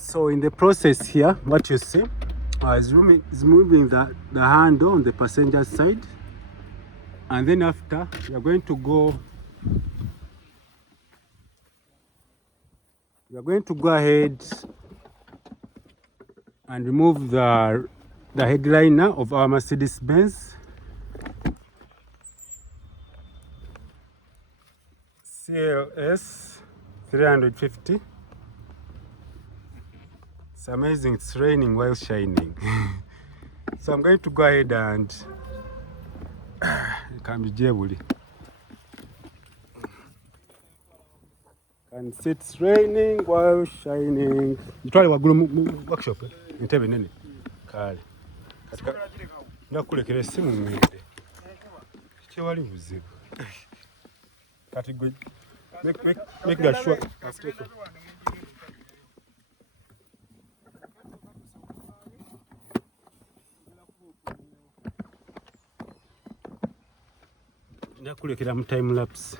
So in the process here, what you see is moving the handle on the passenger side, and then after we are going to go ahead and remove the headliner of our Mercedes-Benz CLS 350. It's amazing, it's raining while shining. So I'm going to go ahead and it can be jebuli. And it's raining while shining. You try to workshop ntebe nene kale katika nakulekera esimu mwende kyewali buzibu kati gwe make that sure nakulekera mu time lapse.